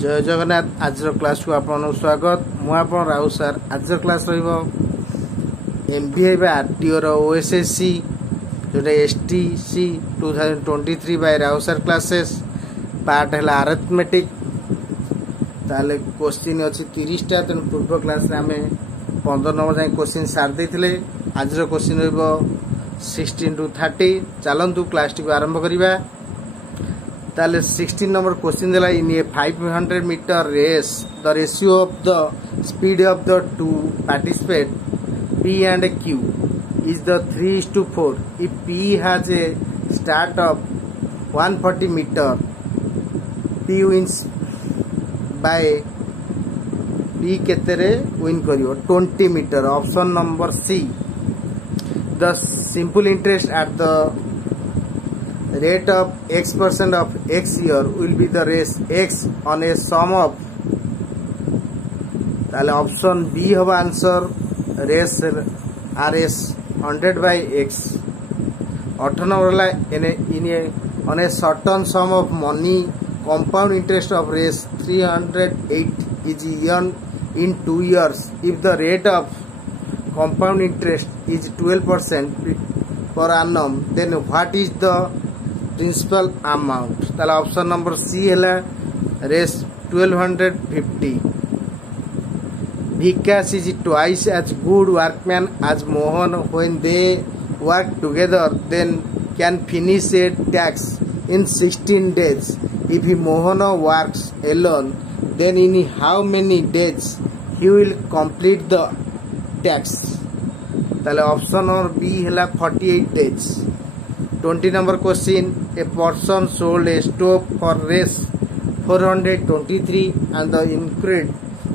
जय जगन्नाथ आज क्लास को आपन स्वागत मु आपन राउ सर आज क्लास रहिबो एमबीए बा आरटीओ रो ओएसएससी जोटा एसटीसी 2023 बाय राउ सर क्लासेस पार्ट है अरिथमेटिक ताले क्वेश्चन अछि 30 टा तन पूर्व क्लास रे हमें 15 नंबर जाय क्वेश्चन सार देथिले आज रो क्वेश्चन रहिबो 16 टू 30 चलंतु क्लास टी को आरंभ करिबा ताले 16 number question dela in a 500 meter race the ratio of the speed of the two participants P and Q is the 3:4 if P has a start of 140 meter P wins by P ketere win kariyo 20 meter option number C the simple interest at the rate of x% of x year will be the race x on a sum of ताले option B हवा answer रेस rs 100 by x 8 number ला इन on a certain sum of money compound interest of race 308 is earned in 2 years if the rate of compound interest is 12% per annum then what is the principal amount ताला option number C हैला रेस 1250 Vikas is twice as good workman as Mohan when they work together then can finish a task in 16 days if Mohan works alone then in how many days he will complete the task ताला option number B हैला 48 days 20 number question a person sold a stove for race 423 and the incurred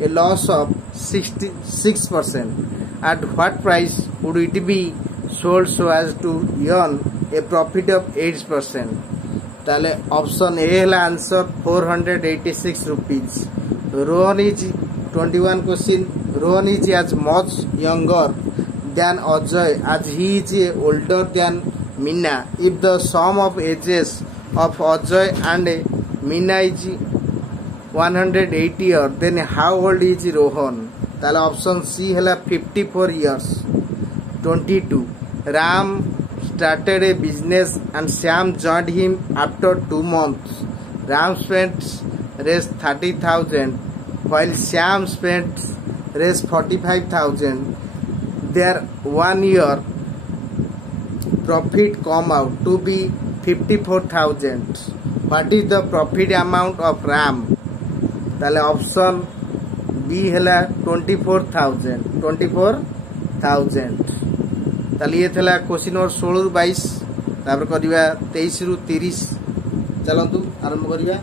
a loss of 66% at what price would it be sold so as to earn a profit of 8% ताले option A है answer 486 rupees Rohan is 21 question Rohan is as much younger than Ajay as he is older than Meena if the sum of ages of Ajay and Meena is 180 years then how old is Rohan ताला option C है 54 years 22 Ram started a business and Shyam joined him after 2 months Ram spent raised 30,000 while Shyam spent raised 45,000 there 1 year profit come out to be 54,000 what is the profit amount of Ram ताले option B हैला 24,000 ताले ये थला question number 16 ରୁ 22 तापर करिवा 23 ରୁ 30 चलंतु आरंभ करिवा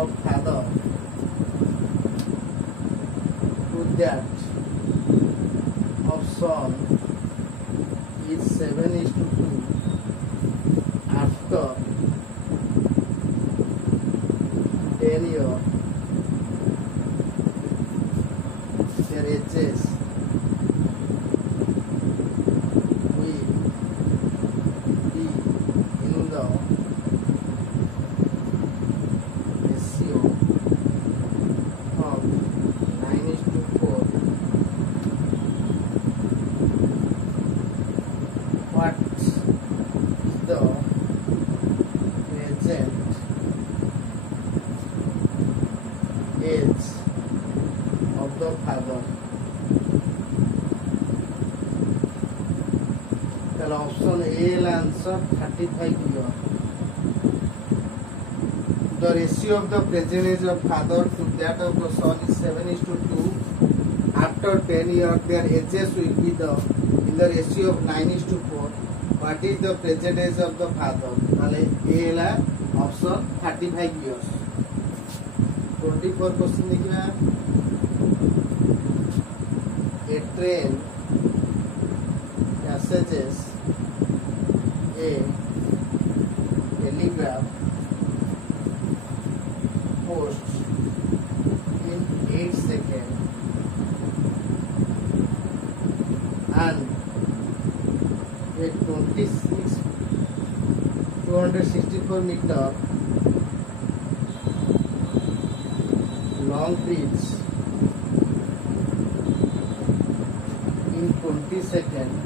of father to that of son is 7:2 after 10 years. Their ages will be in the ratio of 9:4. What is the present age of the father? তাহলে অপশন এ এর answer 35 years. The ratio of the present age of father to that of the son is 7:2. After 10 years, their ages will be in the ratio of 9:4. What is the present age of the father? তাহলে এ হলা option 35 years. 24 question देखिए. A train passages a telegraph post in 8 seconds and a 264 meter long bridge in 20 seconds.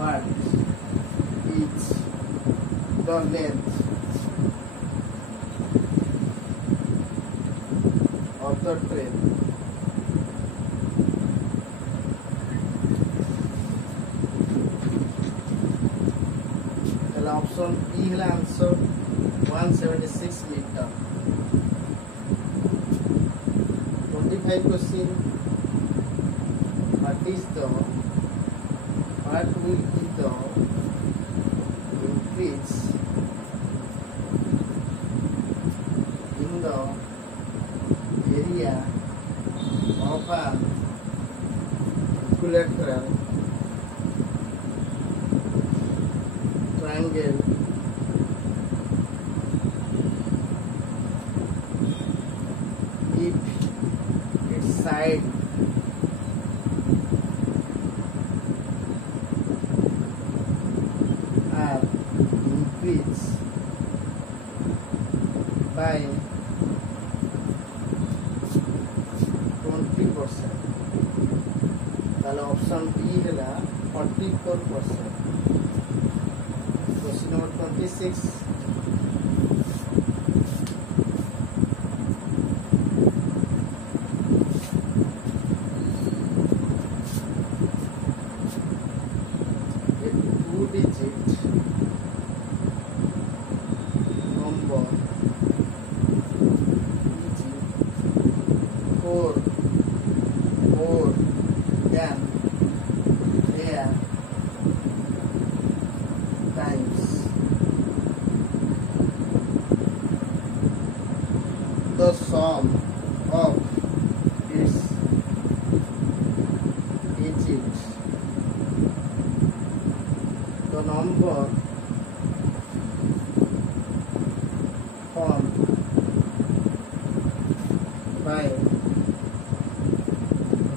What is the length of the train? The option E will answer 176 meter. 25 question. What will be the increase in the area of an equilateral triangle if its side are increased by 20%. তাহলে option B হলা 44%. Question number 26. A 2-digit number is 4 more than their times. The sum of its digits. The number formed by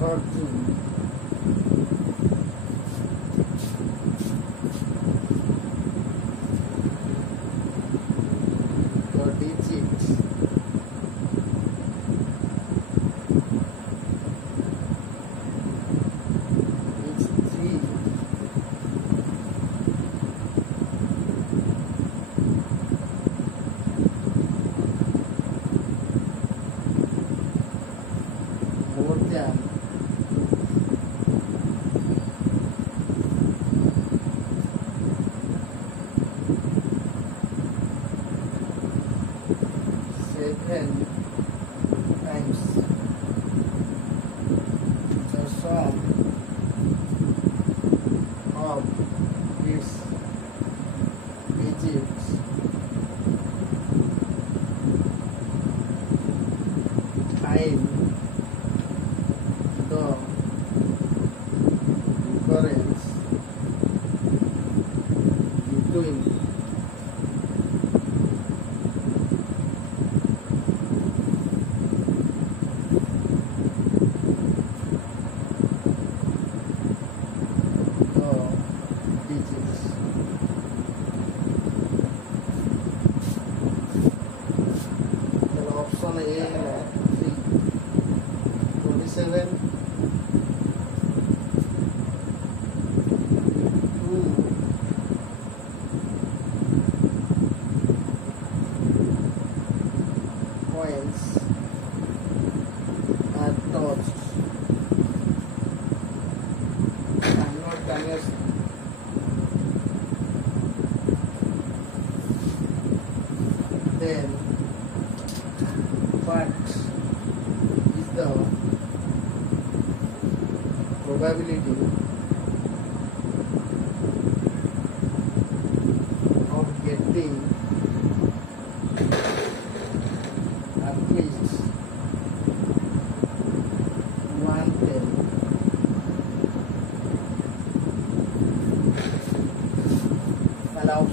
virtue the digits is 3 4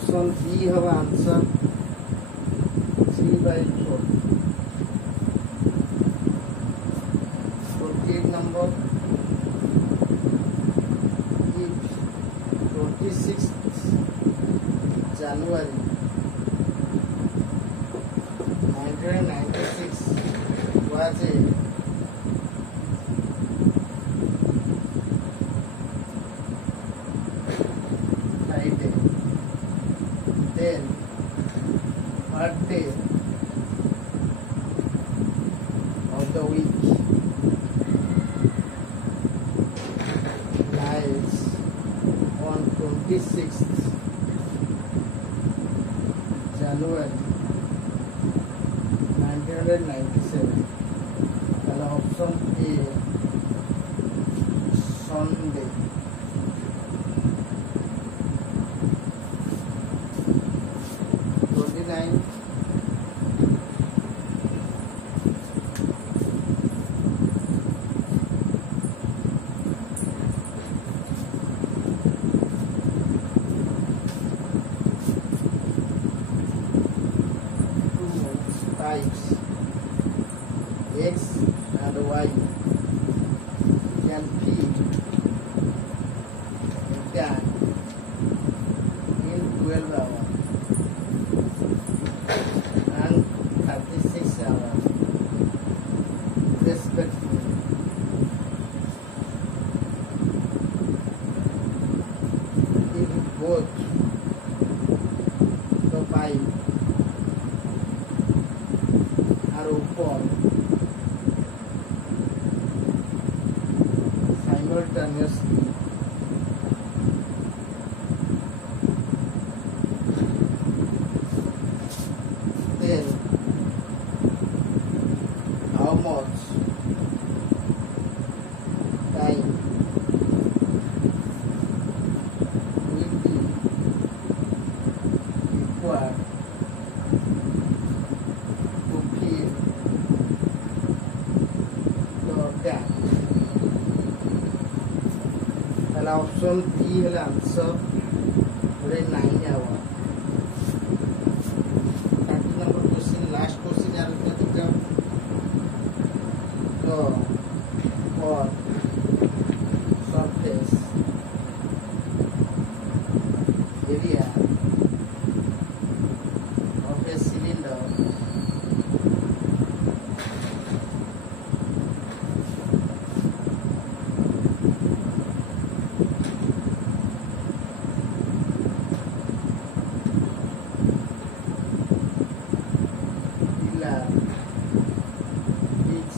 option B हवा answer 3/4. 28 number. If 26th January 1996 was a Friday, then what day of the week lies on 26th January 1997? তাহলে option A সন্ডে. 29. Types X and Y can feed a cat in 12 hours and 36 hours respectively. If both the pipe are open simultaneously, then how much time will be required to feed the cat? তাহলে option B হলে answer 9 hours. 30 number question, last question আর দেখলাম তো or surface area of a cylinder pillar is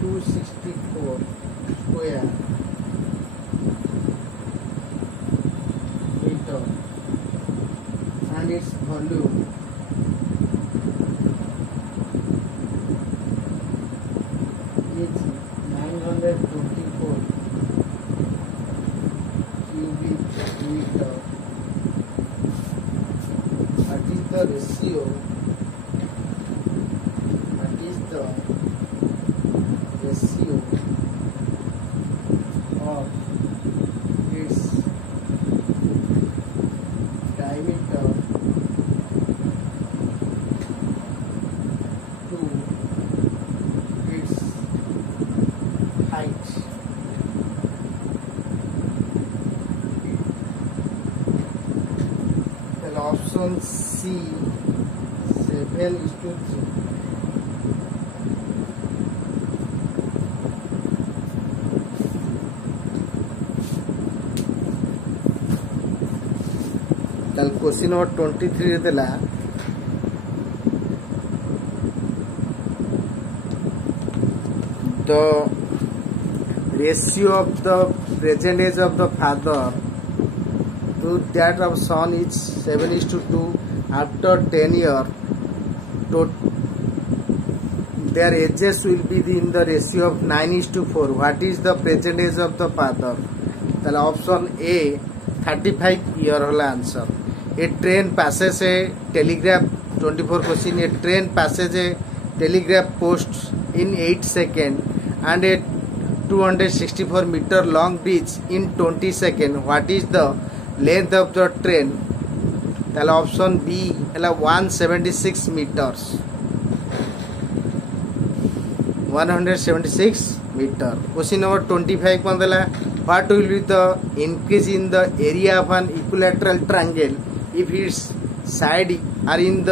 264 square meter and its volume is 924 cubic meter. What is the ratio? What is the ratio of its diameter to its height? Then option C 7:3. তাহলে question number 23 দেলা the ratio of the present age of the father to that of son is 7:2. After 10 years, their ages will be in the ratio of 9:4. What is the present age of the father? তাহলে option A 35 year হল answer. A train passes a telegraph 24 question. A train passes a telegraph post in 8 seconds and a 264 meter long bridge in 20 seconds. What is the length of the train ताले option B हैला 176 metres 176 metre. Question number 25 कौन देला what will be the increase in the area of an equilateral triangle if its side are in the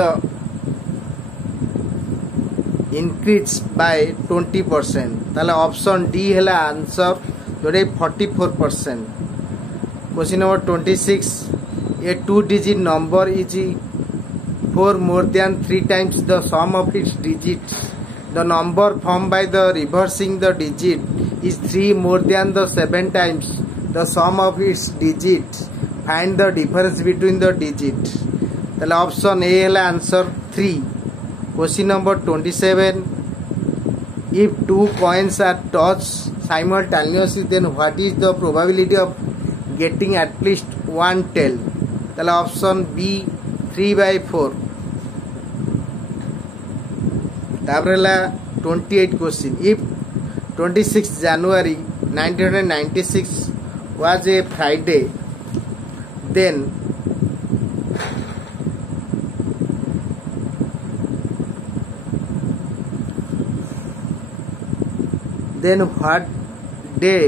increase by 20%। ताले option D हैला answer जोड़े 44%। Question number 26 a 2-digit number is 4 more than 3 times the sum of its digits। the number formed by the reversing the digit is 3 more than the 7 times the sum of its digits। find the difference between the digits। ताले option A हैला answer 3। Question number 27 if two coins are tossed simultaneously then what is the probability of getting at least one tail। ताला option B 3/4। तापर 28 question if 26 January 1996 was a Friday then what day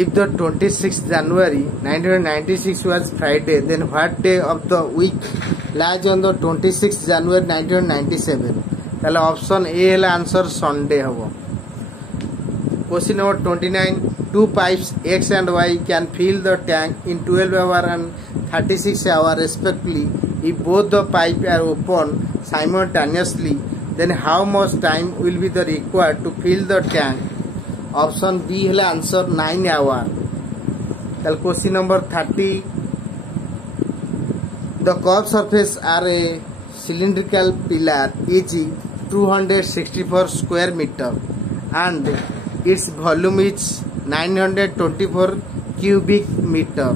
if the 26th January 1996 was Friday then what day of the week lies on the 26th January 1997। ताले option A हैला answer Sunday हबो। Question number 29 two pipes X and Y can fill the tank in 12 hours and 36 hours respectively if both the pipes are open simultaneously then how much time will be the required to fill the tank। Option B हैला answer 9 hours। ताले question number 30 the curved surface are a cylindrical pillar is 264 square meter and its volume is 924 cubic meter।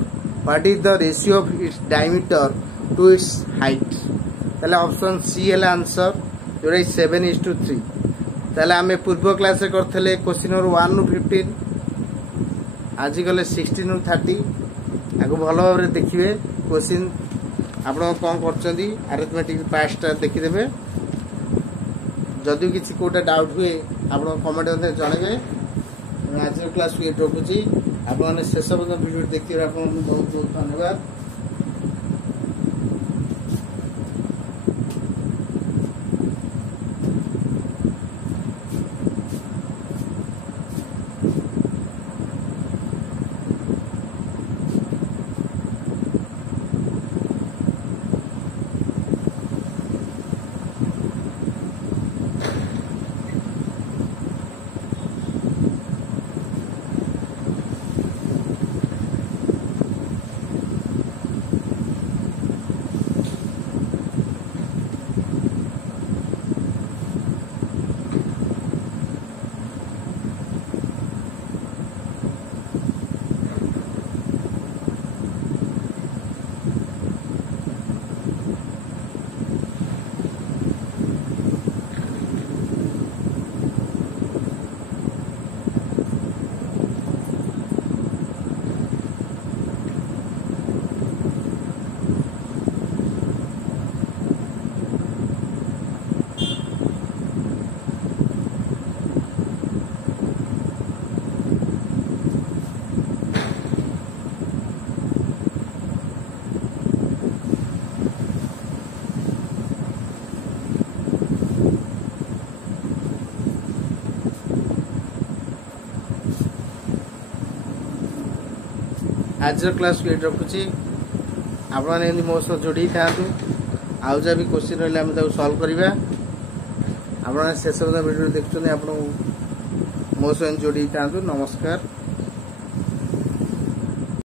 what is the ratio of its diameter to its height। ताले option C हैला answer जोड़ा 7:3। ताले आमे पूर्व class रे करथले question number 1 नु 15 आज गले 16 नु 30 आगो भलो भाबरे देखिबे क्वेश्चन आपण कोन करचंदी अरिथमेटिक पास्ट देखि देबे। जदि किछि कोटा डाउट हुए आपण कमेंट मध्ये जणाबे। आज क्लास ये रखुची आपण शेष पर्यंत वीडियो देखिबे। आपण बहुत बहुत धन्यवाद। आज क्लास को रखुची आपने मो सह जोड़ी था आउ जहाँ भी क्वेश्चन रहा है सल्व करवा। आप शेष वीडियो देखते आप मो सह जोड़ी था। नमस्कार।